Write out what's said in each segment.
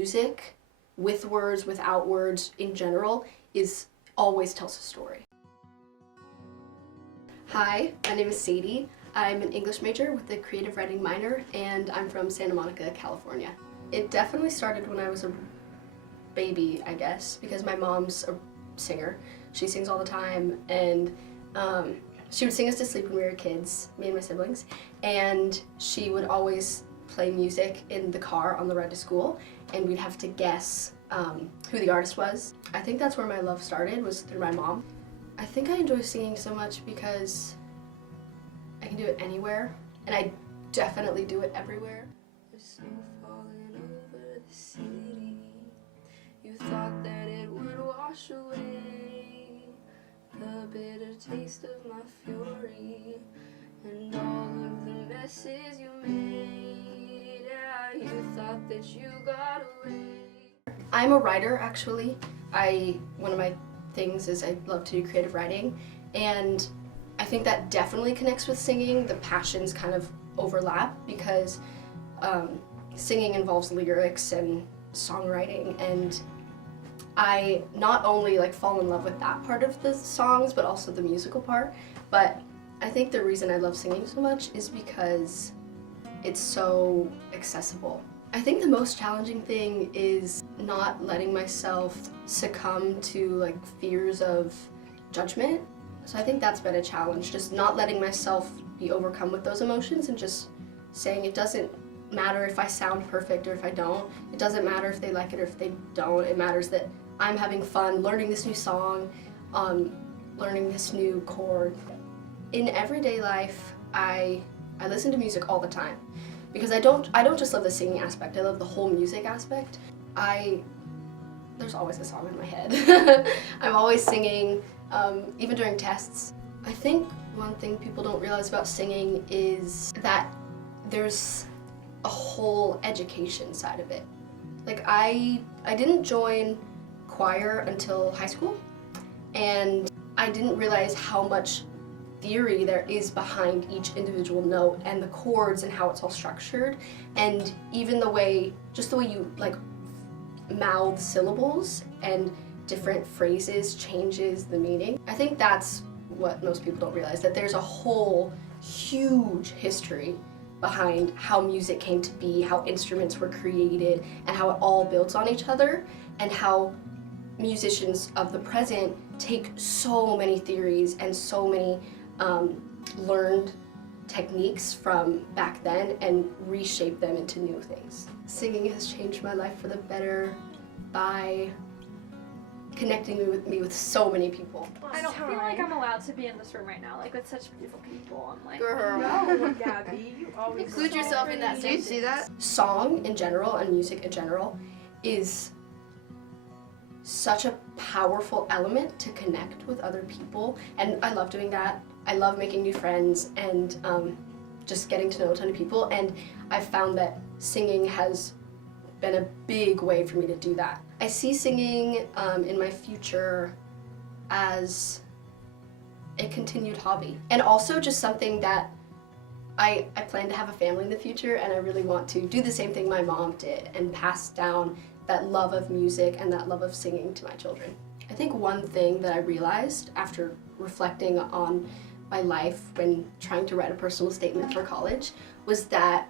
music, with words, without words, in general, always tells a story. Hi, my name is Sadie. I'm an English major with a creative writing minor, and I'm from Santa Monica, California. It definitely started when I was a baby, I guess, because my mom's a singer. She sings all the time, and she would sing us to sleep when we were kids, me and my siblings, and she would always play music in the car on the ride to school, and we'd have to guess who the artist was. I think that's where my love started, was through my mom. I think I enjoy singing so much because I can do it anywhere, and I definitely do it everywhere. The snow falling over the city. You thought that it would wash away the bitter taste of my fury and all of the messes you made. Yeah, you thought that you got away. I'm a writer, actually. One of my things is I love to do creative writing, and I think that definitely connects with singing. The passions kind of overlap because singing involves lyrics and songwriting, and I not only fall in love with that part of the songs, but also the musical part. But I think the reason I love singing so much is because it's so accessible. I think the most challenging thing is not letting myself succumb to fears of judgment. So I think that's been a challenge, just not letting myself be overcome with those emotions and just saying it doesn't matter if I sound perfect or if I don't. It doesn't matter if they like it or if they don't. It matters that I'm having fun learning this new song, learning this new chord. In everyday life, I listen to music all the time because I don't just love the singing aspect, I love the whole music aspect. There's always a song in my head. I'm always singing, even during tests. I think one thing people don't realize about singing is that there's a whole education side of it. I didn't join choir until high school, and I didn't realize how much theory there is behind each individual note and the chords and how it's all structured, and even the way you mouth syllables and different phrases changes the meaning. I think that's what most people don't realize, that there's a whole huge history behind how music came to be, how instruments were created, and how it all builds on each other, and how musicians of the present take so many theories and so many learned techniques from back then and reshape them into new things. Singing has changed my life for the better by connecting me with so many people. I don't feel like I'm allowed to be in this room right now, with such beautiful people. I'm Girl. No, Gabby, you always include yourself in that sentence. Do you see that? Song in general and music in general is such a powerful element to connect with other people, and I love doing that. I love making new friends and just getting to know a ton of people, and I've found that singing has been a big way for me to do that. I see singing in my future as a continued hobby, and also just something that I plan to have a family in the future, and I really want to do the same thing my mom did and pass down that love of music and that love of singing to my children. I think one thing that I realized after reflecting on my life when trying to write a personal statement for college was that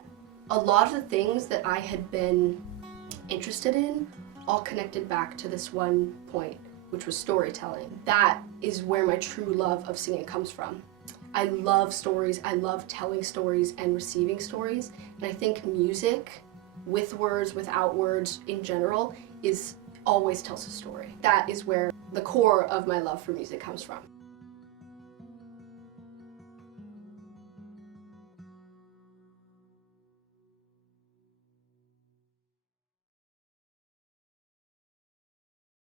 a lot of the things that I had been interested in all connected back to this one point, which was storytelling. That is where my true love of singing comes from. I love stories, I love telling stories and receiving stories, and I think music, with words, without words, in general, always tells a story. That is where the core of my love for music comes from.